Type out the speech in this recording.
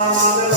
Baba